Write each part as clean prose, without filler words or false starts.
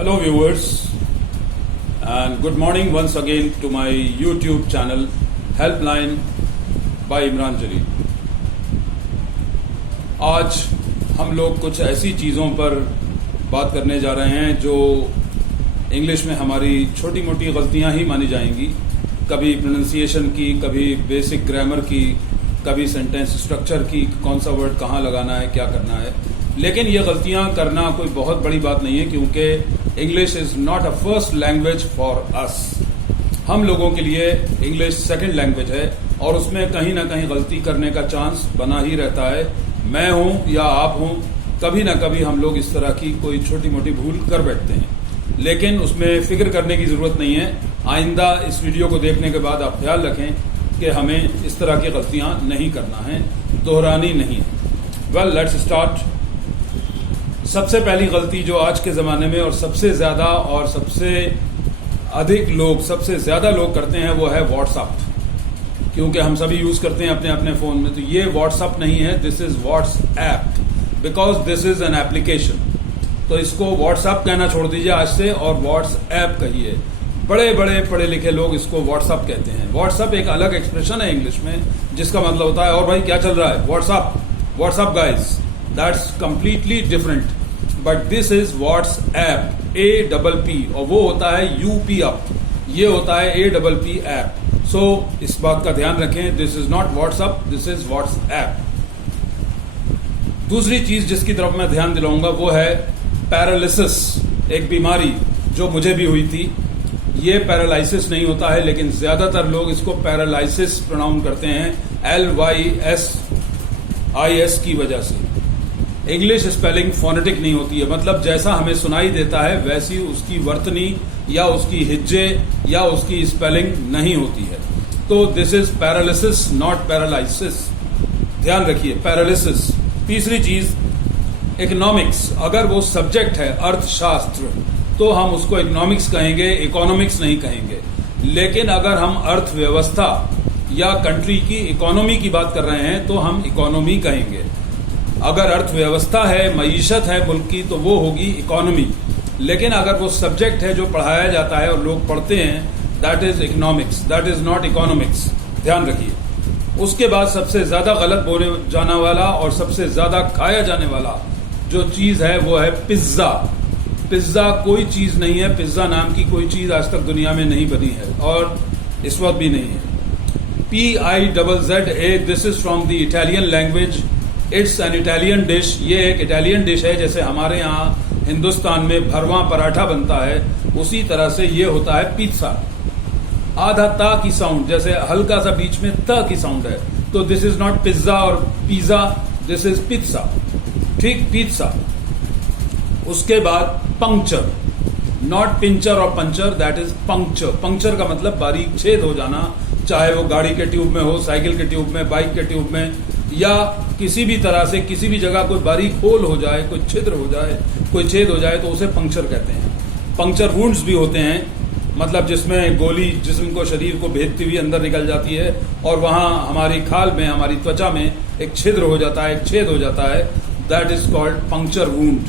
Hello viewers and good morning once again to my YouTube channel Helpline by Imran Jalil। आज हम लोग कुछ ऐसी चीज़ों पर बात करने जा रहे हैं जो इंग्लिश में हमारी छोटी मोटी गलतियां ही मानी जाएंगी, कभी प्रोनाउंसिएशन की, कभी बेसिक ग्रामर की, कभी सेंटेंस स्ट्रक्चर की, कौन सा वर्ड कहाँ लगाना है, क्या करना है। लेकिन ये गलतियां करना कोई बहुत बड़ी बात नहीं है, क्योंकि English is not a first language for us. हम लोगों के लिए इंग्लिश सेकंड लैंग्वेज है और उसमें कहीं ना कहीं गलती करने का चांस बना ही रहता है। मैं हूं या आप हूं, कभी ना कभी हम लोग इस तरह की कोई छोटी मोटी भूल कर बैठते हैं, लेकिन उसमें फिक्र करने की जरूरत नहीं है। आइंदा इस वीडियो को देखने के बाद आप ख्याल रखें कि हमें इस तरह की गलतियां नहीं करना है, दोहरानी नहीं है। Well, let's start. सबसे पहली गलती जो आज के ज़माने में और सबसे ज़्यादा और सबसे अधिक लोग, सबसे ज़्यादा लोग करते हैं वो है व्हाट्सअप, क्योंकि हम सभी यूज़ करते हैं अपने अपने फ़ोन में। तो ये व्हाट्सअप नहीं है, this is WhatsApp, because this is an application. तो इसको व्हाट्सअप कहना छोड़ दीजिए आज से और व्हाट्सएप कहिए। बड़े बड़े पढ़े लिखे लोग इसको व्हाट्सअप कहते हैं। व्हाट्सअप एक अलग एक्सप्रेशन है इंग्लिश में, जिसका मतलब होता है और भाई क्या चल रहा है, WhatsApp guys, that's completely different. But this is WhatsApp, APP, और वो होता है UP अप, ये होता है APP ऐप। सो इस बात का ध्यान रखें, this is not WhatsApp, this is WhatsApp. दूसरी चीज जिसकी तरफ मैं ध्यान दिलाऊंगा वो है पैरालिसिस, एक बीमारी जो मुझे भी हुई थी। ये पैरालिसिस नहीं होता है, लेकिन ज्यादातर लोग इसको पैरालिसिस प्रोनाउंस करते हैं, LYSIS की वजह से। इंग्लिश स्पेलिंग फोनेटिक नहीं होती है, मतलब जैसा हमें सुनाई देता है वैसी उसकी वर्तनी या उसकी हिज्जे या उसकी स्पेलिंग नहीं होती है। तो this is paralysis, not paralysis, ध्यान रखिए, पैरालिसिस। तीसरी चीज इकोनॉमिक्स, अगर वो सब्जेक्ट है अर्थशास्त्र तो हम उसको इकोनॉमिक्स कहेंगे, इकोनॉमिक्स नहीं कहेंगे। लेकिन अगर हम अर्थव्यवस्था या कंट्री की इकोनॉमी की बात कर रहे हैं तो हम इकोनॉमी कहेंगे। अगर अर्थव्यवस्था है, मईशत है मुल्क की, तो वो होगी इकोनॉमी। लेकिन अगर वो सब्जेक्ट है जो पढ़ाया जाता है और लोग पढ़ते हैं, that is economics, that is not economics, ध्यान रखिए। उसके बाद सबसे ज्यादा गलत बोले जाने वाला और सबसे ज्यादा खाया जाने वाला जो चीज है वो है पिज्जा। पिज्जा कोई चीज नहीं है, पिज्जा नाम की कोई चीज आज तक दुनिया में नहीं बनी है और इस वक्त भी नहीं है। PIZZA, this is from the Italian language, it's an Italian dish. ये एक इटालियन डिश है, जैसे हमारे यहाँ हिंदुस्तान में भरवा पराठा बनता है, उसी तरह से ये होता है पिज्जा। आधा ता की साउंड, जैसे हल्का सा बीच में त की साउंड है, तो दिस इज नॉट पिज्जा और पिज्जा, दिस इज पिज्जा, ठीक, पिज्जा। उसके बाद पंक्चर, नॉट पिंचर और puncture, that is puncture. Puncture का मतलब बारीक छेद हो जाना, चाहे वो गाड़ी के ट्यूब में हो, साइकिल के ट्यूब में, बाइक के ट्यूब में, या किसी भी तरह से किसी भी जगह कोई बारीक होल हो जाए, कोई छिद्र हो जाए, कोई छेद हो जाए, तो उसे पंक्चर कहते हैं। पंक्चर वुंड्स भी होते हैं, मतलब जिसमें गोली जिस्म को, शरीर को भेदती हुई अंदर निकल जाती है और वहां हमारी खाल में, हमारी त्वचा में एक छिद्र हो जाता है, एक छेद हो जाता है, that is called puncture wound.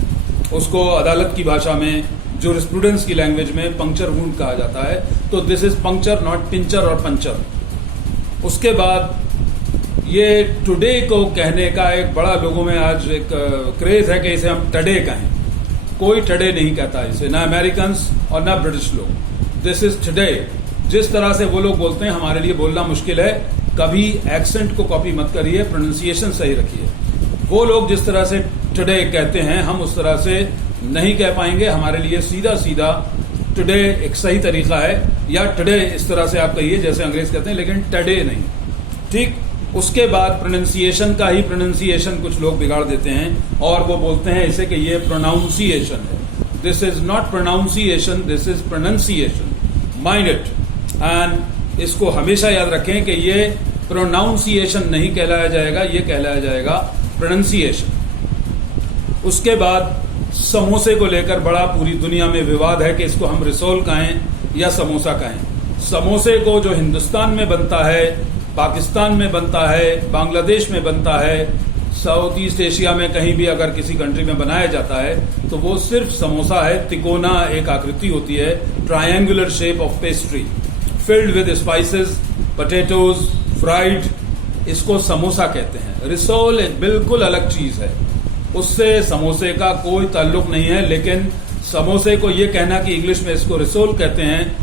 उसको अदालत की भाषा में, जूरिस्प्रूडेंस की लैंग्वेज में पंक्चर वुंड कहा जाता है। तो this is puncture, not pincher और पंचर। उसके बाद ये टुडे को कहने का एक बड़ा लोगों में आज एक क्रेज है कि इसे हम टडे कहें। कोई टडे नहीं कहता इसे, ना अमेरिकन और ना ब्रिटिश लोग। This is today. जिस तरह से वो लोग बोलते हैं हमारे लिए बोलना मुश्किल है। कभी एक्सेंट को कॉपी मत करिए, प्रोनाउंसिएशन सही रखिए। वो लोग जिस तरह से टुडे कहते हैं हम उस तरह से नहीं कह पाएंगे। हमारे लिए सीधा सीधा टुडे एक सही तरीका है, या टुडे इस तरह से आप कहिए जैसे अंग्रेज कहते हैं, लेकिन टडे नहीं, ठीक। उसके बाद प्रोनाउंसिएशन का ही प्रोनाउंसिएशन कुछ लोग बिगाड़ देते हैं और वो बोलते हैं इसे कि ये प्रोनाउंसिएशन है। This is not pronunciation, this is pronunciation, mind it. And इसको हमेशा याद रखें कि ये प्रोनाउंसिएशन नहीं कहलाया जाएगा, ये कहलाया जाएगा प्रोनाउंसिएशन। उसके बाद समोसे को लेकर बड़ा पूरी दुनिया में विवाद है कि इसको हम रिसोल कहें या समोसा कहें। समोसे को जो हिंदुस्तान में बनता है, पाकिस्तान में बनता है, बांग्लादेश में बनता है, साउथ ईस्ट एशिया में कहीं भी अगर किसी कंट्री में बनाया जाता है तो वो सिर्फ समोसा है। तिकोना एक आकृति होती है, triangular shape of pastry filled with spices, potatoes, fried, इसको समोसा कहते हैं। रिसोल एक बिल्कुल अलग चीज है, उससे समोसे का कोई ताल्लुक नहीं है। लेकिन समोसे को ये कहना कि इंग्लिश में इसको रिसोल कहते हैं,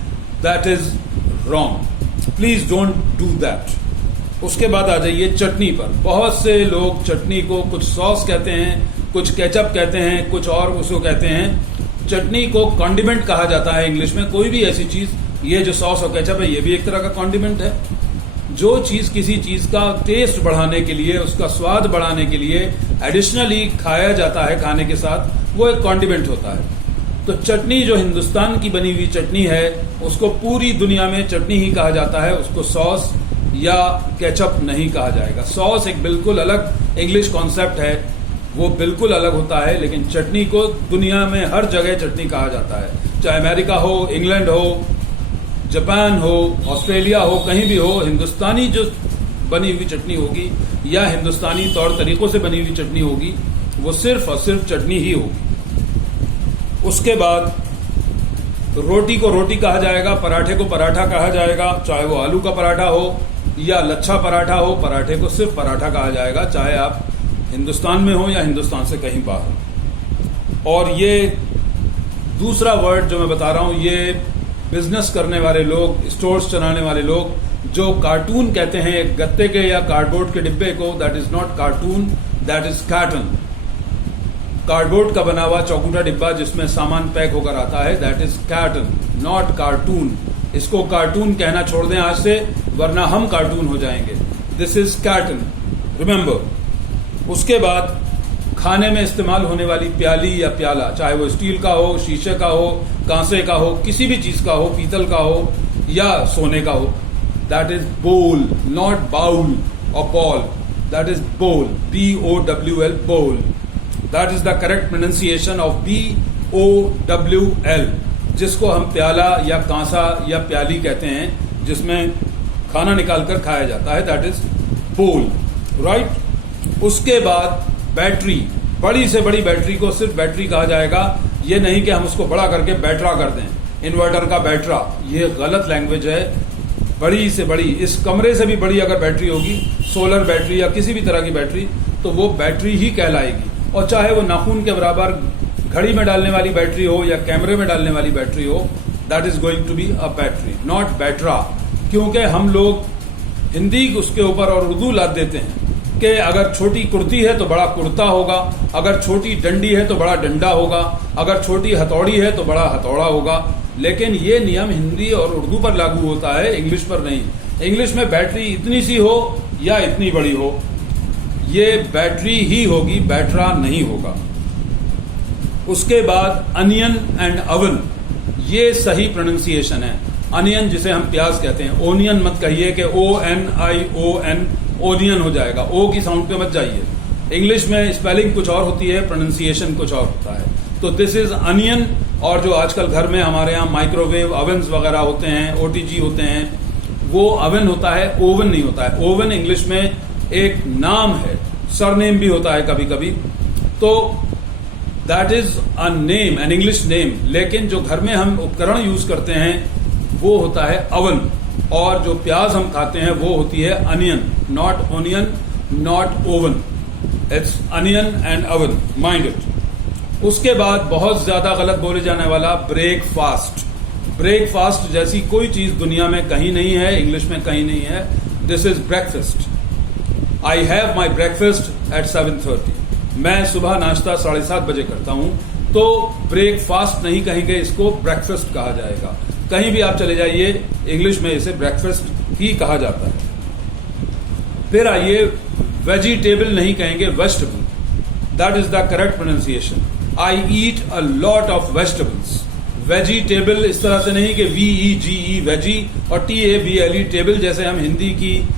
that is wrong. Please don't do that. उसके बाद आ जाइए चटनी पर। बहुत से लोग चटनी को कुछ सॉस कहते हैं, कुछ केचप कहते हैं, कुछ और उसको कहते हैं। चटनी को कॉन्डिमेंट कहा जाता है इंग्लिश में। कोई भी ऐसी चीज, ये जो सॉस और केचप है ये भी एक तरह का कॉन्डिमेंट है। जो चीज किसी चीज का टेस्ट बढ़ाने के लिए, उसका स्वाद बढ़ाने के लिए एडिशनली खाया जाता है खाने के साथ, वो एक कॉन्डिमेंट होता है। तो चटनी जो हिंदुस्तान की बनी हुई चटनी है उसको पूरी दुनिया में चटनी ही कहा जाता है, उसको सॉस या केचप नहीं कहा जाएगा। सॉस एक बिल्कुल अलग इंग्लिश कॉन्सेप्ट है, वो बिल्कुल अलग होता है। लेकिन चटनी को दुनिया में हर जगह चटनी कहा जाता है, चाहे अमेरिका हो, इंग्लैंड हो, जापान हो, ऑस्ट्रेलिया हो, कहीं भी हो, हिंदुस्तानी जो बनी हुई चटनी होगी या हिंदुस्तानी तौर तरीकों से बनी हुई चटनी होगी वो सिर्फ और सिर्फ चटनी ही होगी। उसके बाद रोटी को रोटी कहा जाएगा, पराठे को पराठा कहा जाएगा, चाहे वो आलू का पराठा हो या लच्छा पराठा हो, पराठे को सिर्फ पराठा कहा जाएगा, चाहे आप हिंदुस्तान में हो या हिंदुस्तान से कहीं बाहर। और ये दूसरा वर्ड जो मैं बता रहा हूं, ये बिजनेस करने वाले लोग, स्टोर्स चलाने वाले लोग जो कार्टून कहते हैं एक गत्ते के या कार्डबोर्ड के डिब्बे को, that is not cartoon, that is carton. Cardboard का बना हुआ चौकुटा डिब्बा जिसमें सामान पैक होकर आता है, that is carton, not cartoon. इसको कार्टून कहना छोड़ दें आज से, वरना हम कार्टून हो जाएंगे। This is carton, remember. उसके बाद खाने में इस्तेमाल होने वाली प्याली या प्याला, चाहे वो स्टील का हो, शीशे का हो, कांसे का हो, किसी भी चीज का हो, पीतल का हो या सोने का हो, दैट इज बोल, नॉट बाउल और बॉल, दैट इज बोल, BOWL, बोल। That is the correct pronunciation of BOWL, जिसको हम प्याला या कांसा या प्याली कहते हैं, जिसमें खाना निकालकर खाया जाता है, दैट इज बोल, राइट। उसके बाद बैटरी, बड़ी से बड़ी बैटरी को सिर्फ बैटरी कहा जाएगा, ये नहीं कि हम उसको बड़ा करके बैटरा कर दें, इन्वर्टर का बैटरा, ये गलत लैंग्वेज है। बड़ी से बड़ी, इस कमरे से भी बड़ी अगर बैटरी होगी, सोलर बैटरी या किसी भी तरह की बैटरी, तो वो बैटरी ही कहलाएगी। और चाहे वो नाखून के बराबर घड़ी में डालने वाली बैटरी हो या कैमरे में डालने वाली बैटरी हो, that is going to be a battery, not बैटरा। क्योंकि हम लोग हिंदी उसके ऊपर और उर्दू लाद देते हैं कि अगर छोटी कुर्ती है तो बड़ा कुर्ता होगा, अगर छोटी डंडी है तो बड़ा डंडा होगा, अगर छोटी हथौड़ी है तो बड़ा हथौड़ा होगा। लेकिन ये नियम हिंदी और उर्दू पर लागू होता है, इंग्लिश पर नहीं। इंग्लिश में बैटरी इतनी सी हो या इतनी बड़ी हो, ये बैटरी ही होगी, बैटरा नहीं होगा। उसके बाद अनियन एंड अवन, ये सही प्रोनाउंसिएशन है। अनियन जिसे हम प्याज कहते हैं, ओनियन मत कहिए कि ONION, ओनियन हो जाएगा, ओ की साउंड पे मत जाइए। इंग्लिश में स्पेलिंग कुछ और होती है, प्रोनाउंसिएशन कुछ और होता है। तो दिस इज अनियन। और जो आजकल घर में हमारे यहाँ माइक्रोवेव ओवन्स वगैरह होते हैं, OTG होते हैं, वो ओवन होता है, ओवन नहीं होता है। ओवन इंग्लिश में एक नाम है, सरनेम भी होता है कभी कभी, तो that is a name, an English name. लेकिन जो घर में हम उपकरण यूज करते हैं वो होता है अवन, और जो प्याज हम खाते हैं वो होती है onion, not onion, not oven, it's onion and oven, mind it. उसके बाद बहुत ज्यादा गलत बोले जाने वाला ब्रेकफास्ट। ब्रेकफास्ट जैसी कोई चीज दुनिया में कहीं नहीं है, इंग्लिश में कहीं नहीं है। This is breakfast. I have my breakfast at 7:30। मैं सुबह नाश्ता 7:30 बजे करता हूं, तो ब्रेकफास्ट नहीं कहेंगे, इसको ब्रेकफास्ट कहा जाएगा। कहीं भी आप चले जाइए, इंग्लिश में इसे ब्रेकफास्ट ही कहा जाता है। फिर आइए, वेजिटेबल नहीं कहेंगे, vegetable, that is the correct pronunciation. I eat a lot of vegetables. Vegetable इस तरह से नहीं कि VEGE वेजी और TABLE टेबल, जैसे हम हिंदी की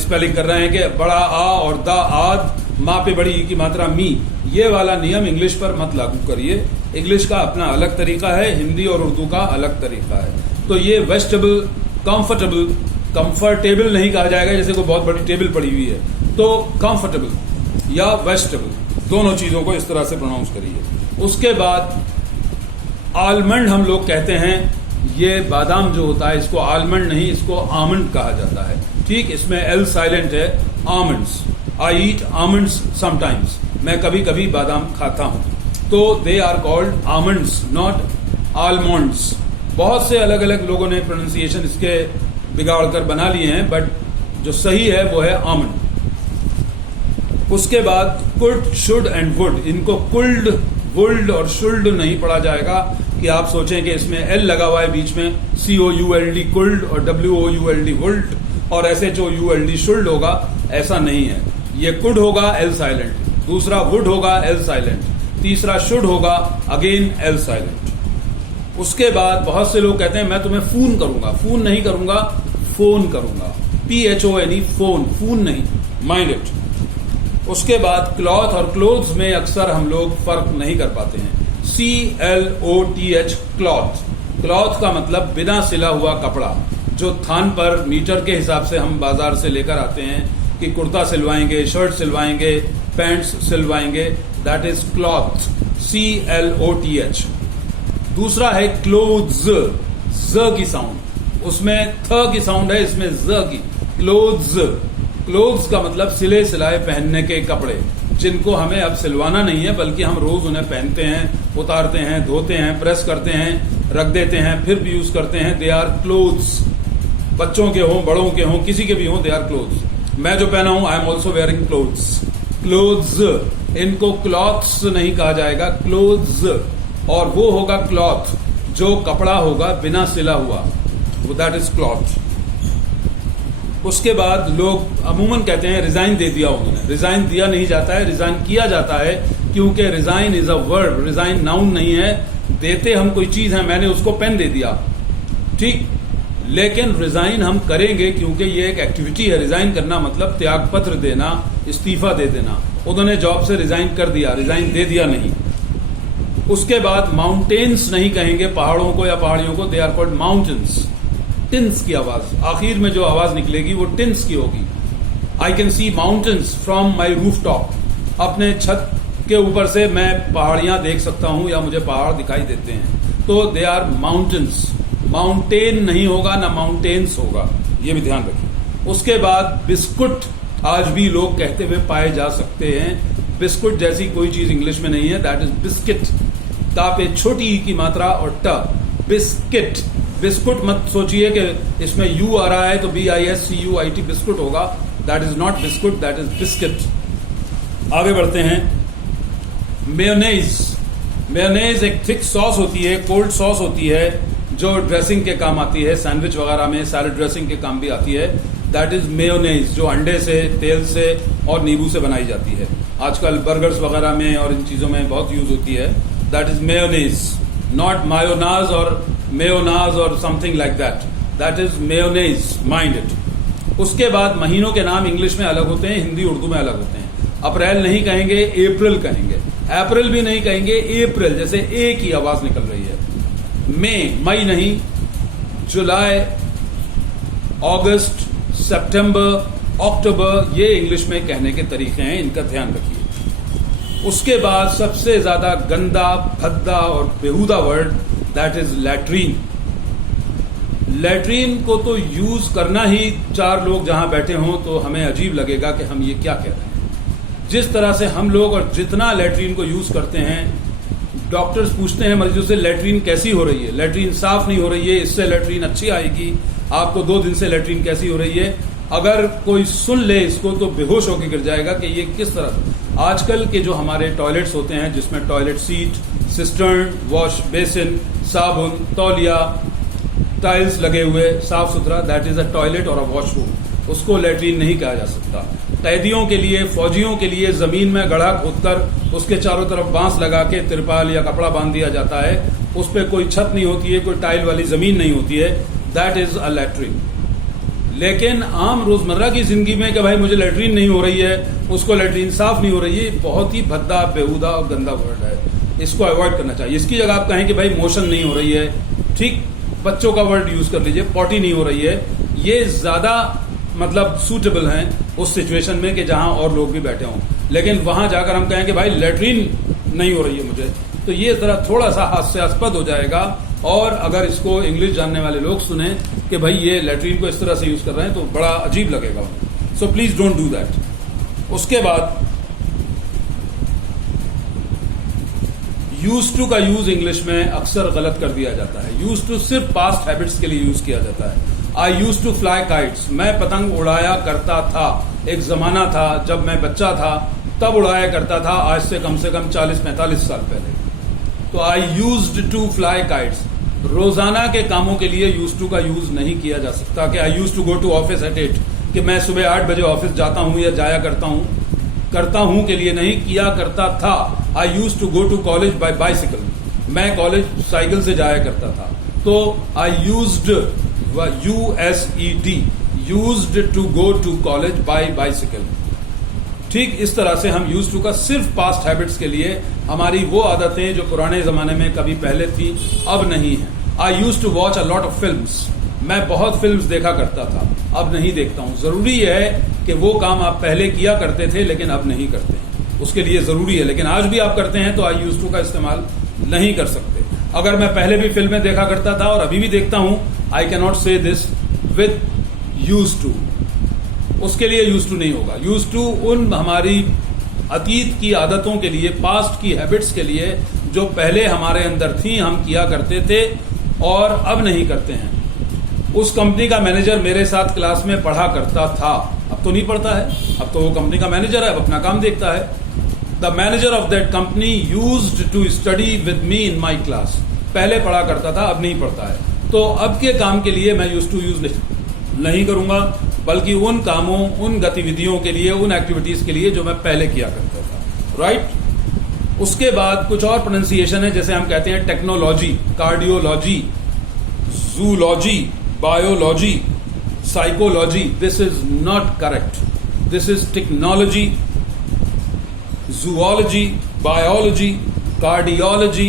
स्पेलिंग कर रहे हैं कि बड़ा आ और द आद, माँ पे बड़ी ई की मात्रा मी। ये वाला नियम इंग्लिश पर मत लागू करिए। इंग्लिश का अपना अलग तरीका है, हिंदी और उर्दू का अलग तरीका है। तो ये वेजिटेबल, कंफर्टेबल, कंफर्टेबल नहीं कहा जाएगा, जैसे कोई बहुत बड़ी टेबल पड़ी हुई है, तो कंफर्टेबल। या वेजिटेबल, दोनों चीजों को इस तरह से प्रोनाउंस करिए। उसके बाद आलमंड हम लोग कहते हैं, ये बादाम जो होता है इसको आलमंड नहीं, इसको आमंड कहा जाता है। ठीक, इसमें एल साइलेंट है। Almonds, I eat almonds sometimes, मैं कभी कभी बादाम खाता हूं, तो they are called almonds, not almonds. बहुत से अलग अलग लोगों ने प्रोनाउंसिएशन इसके बिगाड़ कर बना लिए हैं, बट जो सही है वो है आमंड। उसके बाद कुड, शुड एंड वुड, इनको कुल्ड, वुल्ड और शुल्ड नहीं पढ़ा जाएगा कि आप सोचें कि इसमें एल लगा हुआ है बीच में, COULD कुल्ड और WOULD वुल्ड और SHOULD शुल्ड होगा, ऐसा नहीं है। ये कुड होगा एल साइलेंट, दूसरा वुड होगा एल साइलेंट, तीसरा शुड होगा अगेन एल साइलेंट। उसके बाद बहुत से लोग कहते हैं मैं तुम्हें फोन करूंगा, फोन नहीं करूंगा, फोन करूंगा, PHONE, फोन, फोन नहीं, माइंड इट। उसके बाद क्लॉथ और क्लोथ्स में अक्सर हम लोग फर्क नहीं कर पाते हैं। CLOTH, cloth. क्लॉथ का मतलब बिना सिला हुआ कपड़ा, जो थान पर मीटर के हिसाब से हम बाजार से लेकर आते हैं कि कुर्ता सिलवाएंगे, शर्ट सिलवाएंगे, पैंट्स सिलवाएंगे, दैट इज क्लॉथ, CLOTH। दूसरा है क्लोथ्स, ज की साउंड, उसमें थ की साउंड है, इसमें ज की, क्लोथ्स। क्लोथ्स का मतलब सिले सिलाए पहनने के कपड़े, जिनको हमें अब सिलवाना नहीं है, बल्कि हम रोज उन्हें पहनते हैं, उतारते हैं, धोते हैं, प्रेस करते हैं, रख देते हैं, फिर भी यूज करते हैं। दे आर क्लोथ्स, बच्चों के हों, बड़ों के हों, किसी के भी हों, दे आर क्लोथ्स। मैं जो पहना हूं, I am also wearing clothes. Clothes, इनको क्लॉथ्स नहीं कहा जाएगा, क्लोथ्स। और वो होगा क्लॉथ जो कपड़ा होगा बिना सिला हुआ, दैट इज क्लॉथ। उसके बाद लोग अमूमन कहते हैं रिजाइन दे दिया उन्होंने, रिजाइन दिया नहीं जाता है, रिजाइन किया जाता है, क्योंकि resign is a verb, resign noun नहीं है। देते हम कोई चीज है, मैंने उसको पेन दे दिया, ठीक, लेकिन रिजाइन हम करेंगे क्योंकि ये एक एक्टिविटी है। रिजाइन करना मतलब त्याग पत्र देना, इस्तीफा दे देना। उन्होंने जॉब से रिजाइन कर दिया, रिजाइन दे दिया नहीं। उसके बाद माउंटेन्स नहीं कहेंगे पहाड़ों को या पहाड़ियों को, they are called mountains. Tins की आवाज, आखिर में जो आवाज निकलेगी वो टिन्स की होगी। I can see mountains from my roof top, अपने छत के ऊपर से मैं पहाड़ियां देख सकता हूं या मुझे पहाड़ दिखाई देते हैं, तो दे आर माउंटेन्स। माउंटेन नहीं होगा ना माउंटेन्स होगा, ये भी ध्यान रखिए। उसके बाद बिस्कुट आज भी लोग कहते हुए पाए जा सकते हैं। बिस्कुट जैसी कोई चीज इंग्लिश में नहीं है, दैट इज बिस्किट। ता पे छोटी ई की मात्रा और ट, बिस्किट। बिस्कुट मत सोचिए कि इसमें यू आ रहा है तो BISCUIT बिस्कुट होगा, that is not biscuit, that is biscuit. आगे बढ़ते हैं। मेयोनेज, मेयोनेज एक थिक सॉस होती है, कोल्ड सॉस होती है, जो ड्रेसिंग के काम आती है, सैंडविच वगैरह में, सैलड ड्रेसिंग के काम भी आती है, दैट इज मेयोनेज, जो अंडे से, तेल से और नींबू से बनाई जाती है। आजकल बर्गर्स वगैरह में और इन चीजों में बहुत यूज होती है, दैट इज मेयोनेज, नॉट मायोनाज और मेयोनाज और something like that, that is mayonnaise, mind it. उसके बाद महीनों के नाम इंग्लिश में अलग होते हैं, हिंदी उर्दू में अलग होते हैं। अप्रैल नहीं कहेंगे, अप्रैल कहेंगे। अप्रैल भी नहीं कहेंगे, अप्रैल, जैसे ए की आवाज निकल रही है। मई नहीं, जुलाई, अगस्त, सितंबर, अक्टूबर, ये इंग्लिश में कहने के तरीके हैं, इनका ध्यान रखिए। उसके बाद सबसे ज्यादा गंदा, भद्दा और बेहुदा word, that is latrine. Latrine को तो यूज करना ही, चार लोग जहां बैठे हों तो हमें अजीब लगेगा कि हम ये क्या कह रहे हैं। जिस तरह से हम लोग और जितना लैट्रीन को यूज करते हैं, डॉक्टर्स पूछते हैं मरीजों से लैट्रीन कैसी हो रही है, लैट्रीन साफ नहीं हो रही है, इससे लैट्रीन अच्छी आएगी, आपको 2 दिन से लैट्रीन कैसी हो रही है। अगर कोई सुन ले इसको तो बेहोश होकर गिर जाएगा कि ये किस तरह। आजकल के जो हमारे टॉयलेट्स होते हैं, जिसमें toilet seat, cistern, wash basin, साबुन, तौलिया, टाइल्स लगे हुए, साफ सुथरा, दैट इज अ टॉयलेट और अ वॉशरूम, उसको लैट्रीन नहीं कहा जा सकता। कैदियों के लिए, फौजियों के लिए जमीन में गड्ढा खोदकर उसके चारों तरफ बांस लगा के तिरपाल या कपड़ा बांध दिया जाता है, उस पर कोई छत नहीं होती है, कोई टाइल वाली जमीन नहीं होती है, दैट इज अ लैट्रीन। लेकिन आम रोजमर्रा की जिंदगी में कि भाई मुझे लैट्रीन नहीं हो रही है, उसको लैट्रीन साफ नहीं हो रही है, बहुत ही भद्दा, बेहुदा और गंदा वर्ड है, इसको अवॉइड करना चाहिए। इसकी जगह आप कहें कि भाई मोशन नहीं हो रही है, ठीक, बच्चों का वर्ड यूज कर लीजिए, पॉटी नहीं हो रही है, ये ज्यादा मतलब सूटेबल हैं उस सिचुएशन में कि जहां और लोग भी बैठे हों। लेकिन वहां जाकर हम कहें कि भाई लैट्रीन नहीं हो रही है मुझे, तो ये जरा थोड़ा सा हास्यास्पद हो जाएगा। और अगर इसको इंग्लिश जानने वाले लोग सुने कि भाई ये लैट्रीन को इस तरह से यूज कर रहे हैं, तो बड़ा अजीब लगेगा उन्हें। So please don't do that. उसके बाद यूज टू का यूज इंग्लिश में अक्सर गलत कर दिया जाता है। यूज टू सिर्फ पास्ट हैबिट्स के लिए यूज किया जाता है। I use to fly kites, मैं पतंग उड़ाया करता था। एक जमाना था जब मैं बच्चा था तब उड़ाया करता था, आज से कम 40-45 साल पहले। तो I used to fly kites, रोजाना के कामों के लिए यूज टू का यूज नहीं किया जा सकता। कि I use to go to office at 8, कि मैं सुबह 8 बजे ऑफिस जाता हूं या जाया करता हूं के लिए नहीं, किया करता था। I use to go to college by bicycle, मैं कॉलेज साइकिल से जाया करता था। तो I used USED, used to go to college by bicycle. ठीक इस तरह से हम यूज टू का सिर्फ पास्ट हैबिट्स के लिए, हमारी वो आदतें जो पुराने जमाने में कभी पहले थी अब नहीं है। I use to watch a lot of films, मैं बहुत फिल्म्स देखा करता था, अब नहीं देखता हूं। जरूरी है कि वो काम आप पहले किया करते थे लेकिन अब नहीं करते, उसके लिए जरूरी है। लेकिन आज भी आप करते हैं तो आई यूज टू का इस्तेमाल नहीं कर सकते। अगर मैं पहले भी फिल्में देखा करता था और अभी भी देखता हूं, आई कैन नॉट से दिस विद यूज टू, उसके लिए यूज टू नहीं होगा। यूज टू उन हमारी अतीत की आदतों के लिए, पास्ट की हैबिट्स के लिए, जो पहले हमारे अंदर थी, हम किया करते थे और अब नहीं करते हैं। उस कंपनी का मैनेजर मेरे साथ क्लास में पढ़ा करता था, अब तो नहीं पढ़ता है, अब तो वो कंपनी का मैनेजर है, अब अपना काम देखता है। The manager of that company used to study with me in my class, पहले पढ़ा करता था, अब नहीं पढ़ता है। तो अब के काम के लिए मैं यूज टू यूज नहीं करूंगा, बल्कि उन कामों, उन गतिविधियों के लिए, उन एक्टिविटीज के लिए जो मैं पहले किया करता था। राइट। उसके बाद कुछ और प्रोनाउंसिएशन है, जैसे हम कहते हैं technology, cardiology, zoology, biology, psychology. This is not correct, this is technology, zoology, biology, cardiology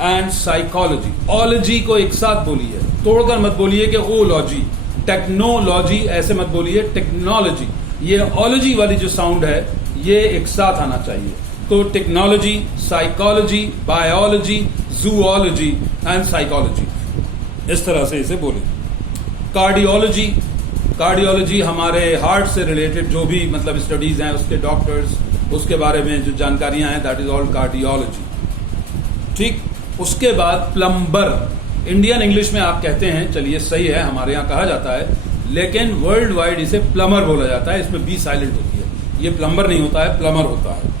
and psychology. Ology को एक साथ बोलिए, तोड़कर मत बोलिए कि ओलॉजी, टेक्नोलॉजी ऐसे मत बोलिए, टेक्नोलॉजी। ये ओलॉजी वाली जो साउंड है ये एक साथ आना चाहिए। तो technology, psychology, biology, zoology and psychology, इस तरह से इसे बोले। कार्डियोलॉजी, कार्डियोलॉजी हमारे हार्ट से रिलेटेड जो भी मतलब स्टडीज हैं, उसके डॉक्टर्स, उसके बारे में जो जानकारियां हैं, दैट इज ऑल कार्डियोलॉजी। ठीक। उसके बाद प्लम्बर, इंडियन इंग्लिश में आप कहते हैं, चलिए सही है, हमारे यहाँ कहा जाता है, लेकिन वर्ल्ड वाइड इसे प्लमर बोला जाता है, इसमें बी साइलेंट होती है। ये प्लम्बर नहीं होता है, प्लमर होता है।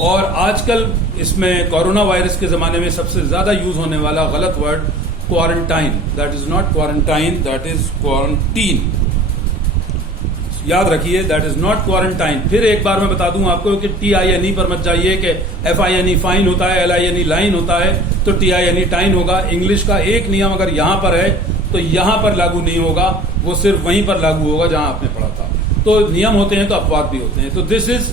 और आजकल इसमें कोरोना वायरस के जमाने में सबसे ज्यादा यूज होने वाला गलत word quarantine, that is not quarantine, that is quarantine. याद रखिए, दैट इज नॉट क्वारंटाइन। फिर एक बार मैं बता दूं आपको कि TINE पर मत जाइए कि FINE फाइन होता है, LINE लाइन होता है, तो TINE टाइन होगा। इंग्लिश का एक नियम अगर यहां पर है तो यहां पर लागू नहीं होगा, वो सिर्फ वहीं पर लागू होगा जहां आपने पढ़ा था। तो नियम होते हैं तो अपवाद भी होते हैं। तो दिस इज,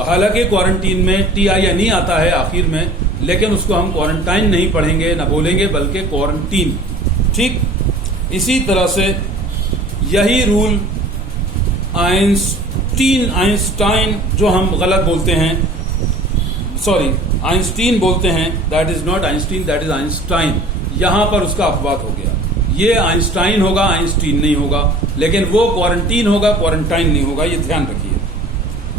हालांकि क्वारंटीन में TINE आता है आखिर में, लेकिन उसको हम क्वारंटाइन नहीं पढ़ेंगे, ना बोलेंगे, बल्कि क्वारंटीन। ठीक। इसी तरह से यही रूल आइंस्टाइन जो हम गलत बोलते हैं, सॉरी आइंस्टीन बोलते हैं, that is not Einstein, that is Einstein. यहां पर उसका अपवाद हो गया, ये आइंस्टाइन होगा, आइंस्टीन नहीं होगा, लेकिन वो क्वारंटीन होगा, क्वारंटाइन नहीं होगा, ये ध्यान रखिए।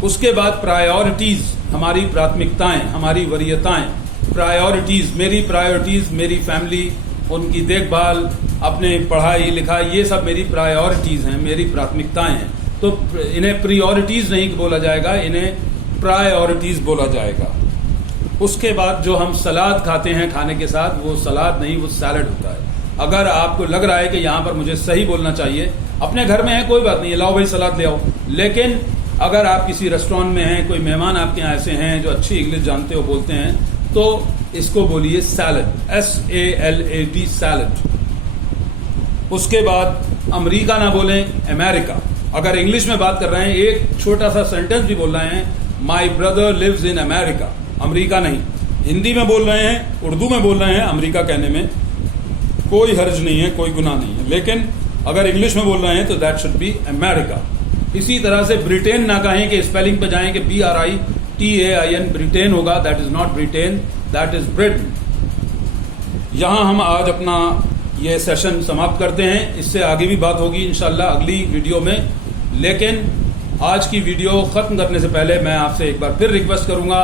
उसके बाद प्रायोरिटीज, हमारी प्राथमिकताएं, हमारी वरीयताएं। प्रायोरिटीज, मेरी फैमिली, उनकी देखभाल, अपने पढ़ाई लिखाई, ये सब मेरी प्रायोरिटीज हैं, मेरी प्राथमिकताएं हैं। तो इन्हें प्रियोरिटीज नहीं बोला जाएगा, इन्हें प्रायोरिटीज बोला जाएगा। उसके बाद जो हम सलाद खाते हैं खाने के साथ, वो सलाद नहीं, वो सैलड होता है। अगर आपको लग रहा है कि यहां पर मुझे सही बोलना चाहिए, अपने घर में है कोई बात नहीं, लाओ भाई सलाद ले आओ, लेकिन अगर आप किसी रेस्टोरेंट में हैं, कोई मेहमान आपके यहाँ ऐसे हैं जो अच्छी इंग्लिश जानते हो, बोलते हैं, तो इसको बोलिए सैलड, SALAD, सैलड। उसके बाद अमेरिका ना बोलें, अमेरिका। अगर इंग्लिश में बात कर रहे हैं, एक छोटा सा सेंटेंस भी बोल रहे हैं, my brother lives in America, America नहीं। हिंदी में बोल रहे हैं, उर्दू में बोल रहे हैं, अमेरिका कहने में कोई हर्ज नहीं है, कोई गुनाह नहीं है, लेकिन अगर इंग्लिश में बोल रहे हैं तो दैट शुड बी अमेरिका। इसी तरह से ब्रिटेन ना कहें कि स्पेलिंग पे जाएं कि BRITAIN, ब्रिटेन होगा, that is not Britain, that is Britain. यहां हम आज अपना ये सेशन समाप्त करते हैं। इससे आगे भी बात होगी इंशाल्लाह अगली वीडियो में। लेकिन आज की वीडियो खत्म करने से पहले मैं आपसे एक बार फिर रिक्वेस्ट करूंगा,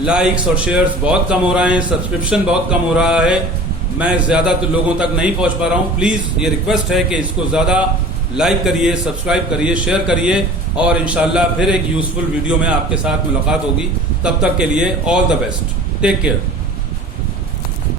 लाइक्स और शेयर्स बहुत कम हो रहे हैं, सब्सक्रिप्शन बहुत कम हो रहा है, मैं ज्यादा लोगों तक नहीं पहुंच पा रहा हूं। प्लीज ये रिक्वेस्ट है कि इसको ज्यादा लाइक करिए, सब्सक्राइब करिए, शेयर करिए और इंशाल्लाह फिर एक यूजफुल वीडियो में आपके साथ मुलाकात होगी। तब तक के लिए all the best, take care.